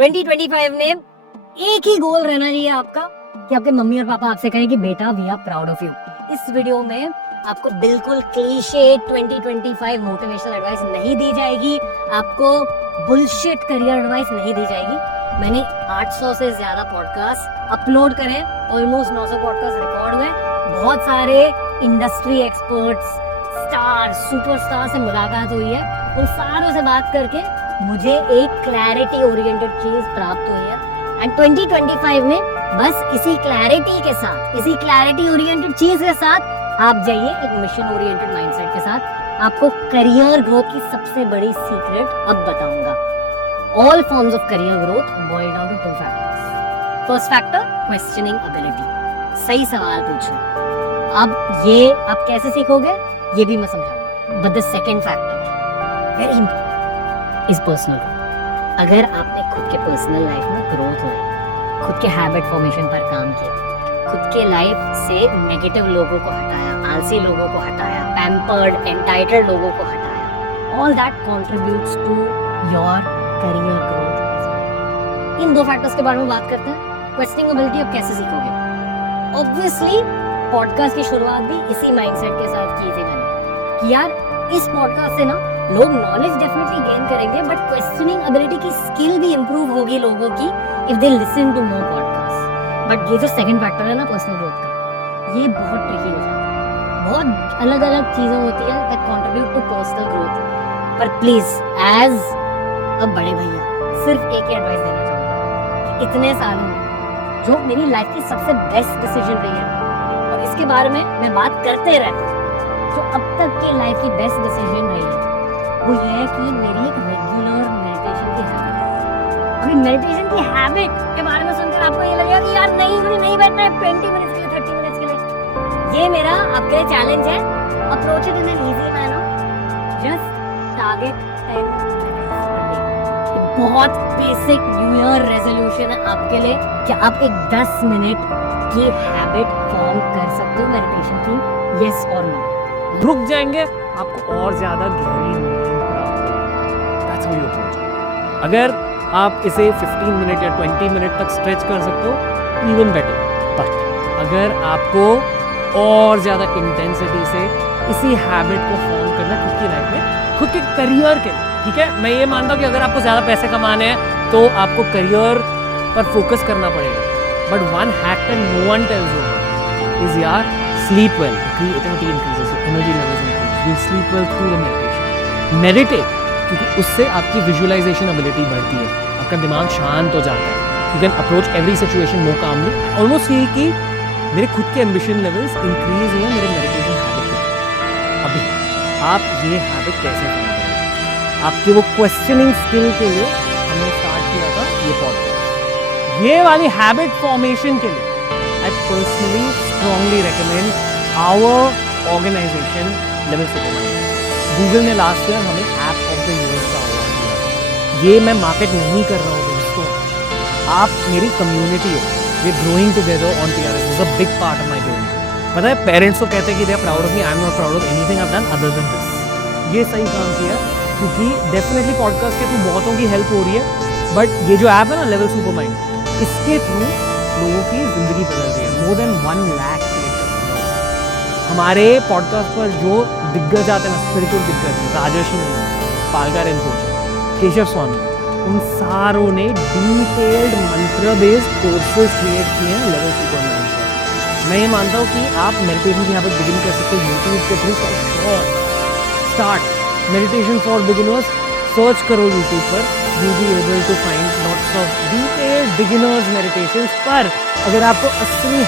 2025 में एक ही गोल रहना चाहिए आपका कि आपके मम्मी और पापा आपसे कहें कि बेटा we are proud of you. इस वीडियो में आपको बिल्कुल क्लीशे 2025 मोटिवेशनल एडवाइस नहीं दी जाएगी, आपको बुलशिट करियर एडवाइस नहीं दी जाएगी। मैंने 800 से ज्यादा पॉडकास्ट अपलोड करे, ऑलमोस्ट 900 पॉडकास्ट रिकॉर्ड हुए, बहुत सारे इंडस्ट्री एक्सपर्ट्स, स्टार, सुपरस्टार से मुलाकात हुई है। उन सारों से बात करके मुझे एक क्लैरिटी ओरिएंटेड चीज प्राप्त हुई है एंड 2025 में बस इसी क्लैरिटी के साथ, इसी क्लैरिटी ओरिएंटेड चीज के साथ आप जाइए एक मिशन ओरिएंटेड माइंडसेट के साथ। आपको करियर ग्रोथ की सबसे बड़ी सीक्रेट अब बताऊंगा। All forms of career growth boil down to 2 factors. First factor, questioning ability, सही सवाल पूछना। अब ये आप कैसे सीखोगे ये भी मैं समझाऊंगा। But the second factor very important is personal. अगर आपने खुद के पर्सनल लाइफ में ग्रोथ हुई, खुद के हैबिट फॉर्मेशन पर काम किया, खुद के लाइफ से नेगेटिव लोगों को हटाया, आलसी लोगों को हटाया, पैम्पर्ड एंटाइटल्ड लोगों को हटाया, all that contributes to your career growth. इन 2 फैक्टर्स के बारे में बात करते हैं। क्वेश्चनिंग एबिलिटी अब कैसे सीखोगे? ऑब्वियसली पॉडकास्ट की शुरुआत भी इसी माइंडसेट के साथ की थी मैंने कि यार इस पॉडकास्ट से ना लोग नॉलेज डेफिनेटली गेन करेंगे, बट क्वेश्चनिंग एबिलिटी की स्किल भी इंप्रूव होगी लोगों की if they listen to more podcast. But ये जो सेकंड फैक्टर है ना पर्सनल ग्रोथ का, ये बहुत ट्रिकी हो जाता है। बहुत अलग अलग चीजें होती है that contribute to personal growth. पर प्लीज एज अ बड़े भैया सिर्फ एक ही एडवाइस देना चाहूंगा कि इतने सालों में जो मेरी लाइफ की सबसे बेस्ट डिसीजन रही है, और इसके बारे में मैं बात करते रहता हूँ, जो अब तक की लाइफ की बेस्ट डिसीजन रही है वो ये है कि मेरी एक रेगुलर मेडिटेशन की हैबिट है। अभी मेडिटेशन की हैबिट के बारे में सुनकर आपको ये लगेगा कि यार नहीं बैठना है 20 मिनट्स के लिए, 30 मिनट्स के लिए। ये मेरा आपके लिए चैलेंज है। Approach it in an easy manner, just target 10 minutes per day. बहुत बेसिक न्यू ईयर रेजोल्यूशन है आपके लिए कि आप एक 10 मिनट की हैबिट फॉर्म कर सकते हो मेडिटेशन की, यस और नो। रुक जाएंगे, आपको और ज्यादा गहरी नींद प्राप्त होगी। That's how you approach it. अगर आप इसे 15 मिनट या 20 मिनट तक स्ट्रेच कर सकते हो, इवन बेटर। बट अगर आपको और ज्यादा इंटेंसिटी से इसी हैबिट को फॉर्म करना खुद की लाइफ में, खुद के करियर के, ठीक है, मैं ये मानता हूँ कि अगर आपको ज्यादा पैसे कमाने हैं तो आपको करियर पर फोकस करना पड़ेगा। But one hack that no one tells you is यार sleep well, creativity increases, energy levels increase, you sleep well through the meditation. Meditate, क्योंकि उससे आपकी visualization ability बढ़ती है, आपका दिमाग शांत हो जाता है, you can approach every situation more calmly. Almost ये कि मेरे खुद के ambition levels increase हुए मेरे meditation habit के। अभी आप ये habit कैसे form करेंगे? आपके वो questioning skill के लिए हमने start किया था ये podcast। ये वाली habit formation के लिए I personally strongly recommend our organization Level Supermind. Google ने लास्ट ईयर हमें ऐप ऑफ द ईयर का अवार्ड दिया। ये मैं मार्केट नहीं कर रहा हूँ दोस्तों, आप मेरी कम्युनिटी हो, we growing together on TRS is a big part of my journey. पता है पेरेंट्स तो कहते हैं कि they are proud of me, I am not proud of anything I have done other than this. ये सही काम किया क्योंकि डेफिनेटली पॉडकास्ट के थ्रू बहुतों की हेल्प हो रही है, बट ये जो ऐप है ना लेवल सुपरमाइंड, इसके थ्रू लोगों की जिंदगी बदल रही है। मोर देन 1 लाख हमारे पॉडकास्ट पर जो दिग्गज आते हैं ना, स्पिरिचुअल दिग्गज, राजर्षि मुनि, पालका रिम्पोचे, केशव स्वामी, उन सारों ने डिटेल्ड मंत्र बेस्ड कोर्सेज क्रिएट किए हैं लेवल सुपरमाइंड पर। मैं ये मानता हूँ कि आप मेडिटेशन की हैबिट बिगिन कर सकते हो यूट्यूब के through for sure. Start meditation for beginners, search करो यूट्यूब पर, you be able to find lots of detailed beginners meditations. पर अगर आपको असली